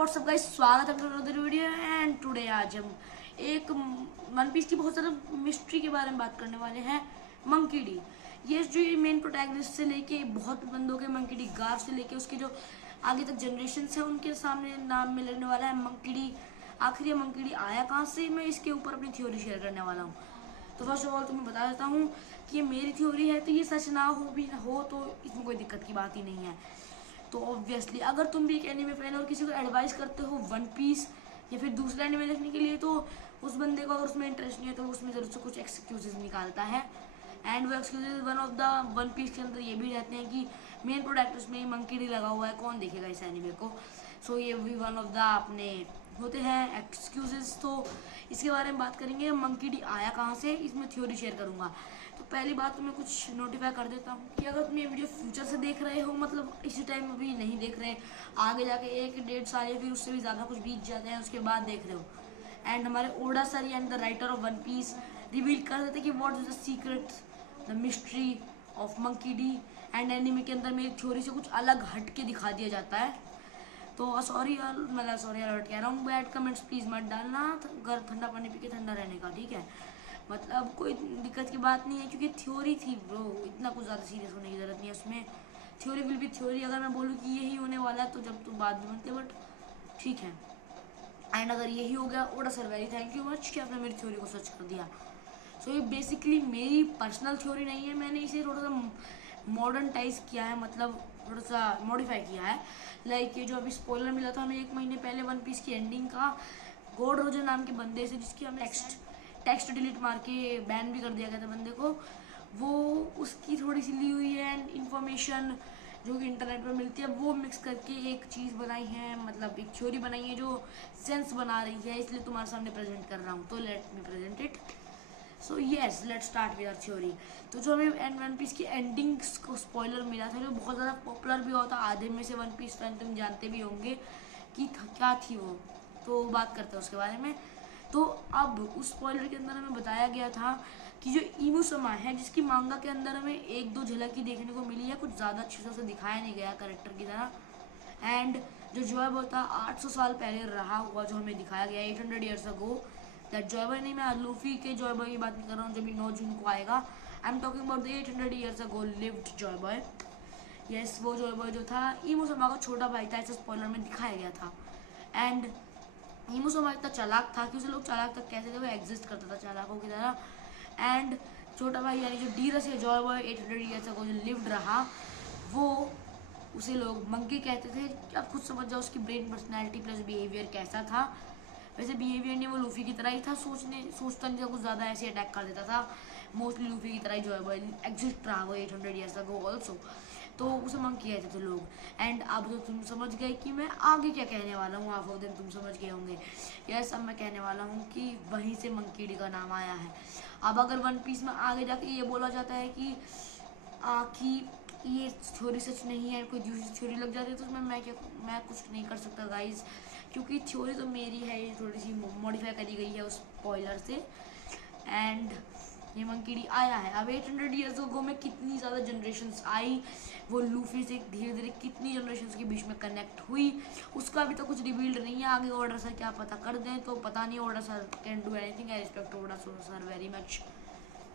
WhatsApp guys, स्वागत है अपने अदर वीडियो। एंड टुडे आज हम एक वन पीस की बहुत ज़्यादा मिस्ट्री के बारे में बात करने वाले हैं। मंकी डी, ये जो ये मेन प्रोटैगनिस्ट से लेके बहुत बंदों के मंकी डी गार से लेके उसके जो आगे तक जनरेशन है उनके सामने नाम मिलने वाला है मंकी डी। आखिर ये मंकी डी आया कहाँ से, मैं इसके ऊपर अपनी थ्योरी शेयर करने वाला हूँ। तो फर्स्ट ऑफ ऑल तो मैं बता देता हूँ कि ये मेरी थ्योरी है, तो ये सच ना हो भी हो तो इसमें कोई दिक्कत की बात ही नहीं है। तो ऑब्वियसली अगर तुम भी एक एनिमे फैन और किसी को एडवाइस करते हो वन पीस या फिर दूसरा एनिमे देखने के लिए, तो उस बंदे को अगर उसमें इंटरेस्ट नहीं है तो उसमें जरूर से कुछ एक्सक्यूजेस निकालता है। एंड वो excuses one of the one piece के अंदर ये भी रहते हैं कि मेन प्रोडक्ट में ही मंकी डी लगा हुआ है, कौन देखेगा इस एनिमे को। सो ये भी वन ऑफ द अपने होते हैं एक्सक्यूजेस। तो इसके बारे में बात करेंगे, मंकी डी आया कहाँ से, इसमें थ्योरी शेयर करूँगा। तो पहली बात तो मैं कुछ नोटिफाई कर देता हूँ कि अगर तुम ये वीडियो फ्यूचर से देख रहे हो, मतलब इसी टाइम अभी नहीं देख रहे, आगे जाके 1-1.5 साल या फिर उससे भी ज़्यादा कुछ बीत जाते हैं उसके बाद देख रहे हो, एंड हमारे ओडा सर यानी the writer of one piece reveal कर देते कि what is the secret, the mystery of Monkey D. And anime के अंदर मेरी थ्योरी से कुछ अलग हट के दिखा दिया जाता है। तो सॉरी यार, मतलब सॉरी यार कह रहा हूँ, बैड कमेंट्स प्लीज़ मत डालना, घर ठंडा पानी पी के ठंडा रहने का, ठीक है। मतलब कोई दिक्कत की बात नहीं है क्योंकि थ्योरी थी ब्रो, इतना कुछ ज़्यादा सीरियस होने की ज़रूरत नहीं है उसमें। थ्योरी विल बी थ्योरी, अगर मैं बोलूँ कि यही होने वाला है तो जब तो बाद में बनते, बट ठीक है। एंड अगर यही हो गया, Oda sir very thank you much कि आपने मेरी थ्योरी को सर्च कर दिया। सो ये बेसिकली मेरी पर्सनल थ्योरी नहीं है, मैंने इसे थोड़ा सा मॉडर्नटाइज किया है, मतलब थोड़ा सा मॉडिफाई किया है। लाइक ये जो अभी स्पॉइलर मिला था हमें 1 महीने पहले वन पीस की एंडिंग का, गॉड रोजर नाम के बंदे से, जिसकी हमें टेक्स्ट डिलीट मार के बैन भी कर दिया गया था बंदे को, वो उसकी थोड़ी सी ली हुई है एंड इन्फॉर्मेशन जो कि इंटरनेट पर मिलती है वो मिक्स करके एक चीज़ बनाई है, मतलब एक थ्योरी बनाई है जो सेंस बना रही है, इसलिए तुम्हारे सामने प्रेजेंट कर रहा हूँ। तो let me present it. So yes, let's start with our theory. तो जो हमें वन पीस की एंडिंग्स को स्पॉइलर मिला था जो बहुत ज़्यादा पॉपुलर भी हुआ था, आधे में से वन पीस फैन तुम जानते भी होंगे कि क्या थी वो, तो बात करते हैं उसके बारे में। तो अब उस स्पॉइलर के अंदर हमें बताया गया था कि जो इमुसमा है, जिसकी मांगा के अंदर हमें 1-2 झलक ही देखने को मिली है, कुछ ज़्यादा अच्छे से उसे दिखाया नहीं गया कैरेक्टर की तरह। एंड जो जॉय बॉय था 800 साल पहले रहा हुआ, जो हमें दिखाया गया 800 years ago, that Joy boy नहीं, मैं लूफी के जॉय बॉय की बात नहीं कर रहा हूँ जो भी 9 जून को आएगा। I am talking about the 800 years ago lived Joy boy. Yes, वो जॉय बॉय जो था इमुसमा का छोटा भाई था, ऐसा स्पॉइलर में दिखाया गया था। एंड इमुसमा इतना चालाक था कि उसे लोग चालाक तक कहते थे, वो एग्जिस्ट करता था चालाकों की तरह। एंड छोटा भाई यानी जो डीरस है जॉय बॉय 800 ईयर्स अगो जो लिव्ड रहा, वो उसे लोग मंकी कहते थे। अब खुद समझ जाओ उसकी ब्रेन, पर्सनैलिटी प्लस बिहेवियर कैसा था। वैसे बिहेवियर नहीं, वो लूफी की तरह ही था, सोचता नहीं था कुछ ज़्यादा, ऐसे अटैक कर देता था मोस्टली लूफी की तरह ही। जॉय बॉय एग्जिस्ट रहा वो 800 ईयर्स अगो ऑल्सो, तो उसे मंकी कहते थे लोग। एंड अब तो तुम समझ गए कि मैं आगे क्या कहने वाला हूँ, हाफ ऑफ देम तुम समझ गए होंगे। यस, अब मैं कहने वाला हूँ कि वहीं से मंकी डी का नाम आया है। अब अगर वन पीस में आगे जाके ये बोला जाता है कि ये थ्योरी सच नहीं है, कोई दूसरी थ्योरी लग जाती है, तो उसमें मैं कुछ नहीं कर सकता गाइज, क्योंकि थ्योरी तो मेरी है, ये थोड़ी सी मॉडिफाई करी गई है उस स्पॉइलर से। एंड ये मंकी डी आया है। अब 800 ईयर्स अगो में कितनी ज़्यादा जनरेशन्स आई, वो लूफी से धीरे धीरे कितनी जनरेशन्स के बीच में कनेक्ट हुई, उसका अभी तक कुछ रिवील्ड नहीं है। आगे ऑर्डर सर क्या पता कर दें, तो पता नहीं, order sir can do anything, I respect order sir very much,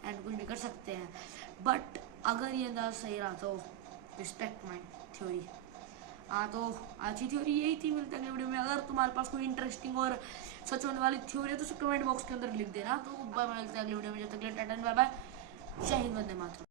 and कुछ भी कर सकते हैं। बट अगर ये अंदाज सही रहा तो रिस्पेक्ट माई थ्योरी। हाँ, तो आज की थ्योरी यही थी। मिलते हैं अगले वीडियो में। अगर तुम्हारे पास कोई इंटरेस्टिंग और सच होने वाली थ्योरी है तो कमेंट बॉक्स के अंदर लिख देना। तो मिलते हैं अगले वीडियो में, जब तक टाटा बाय बाय, जय हिंद, वंदे मातरम।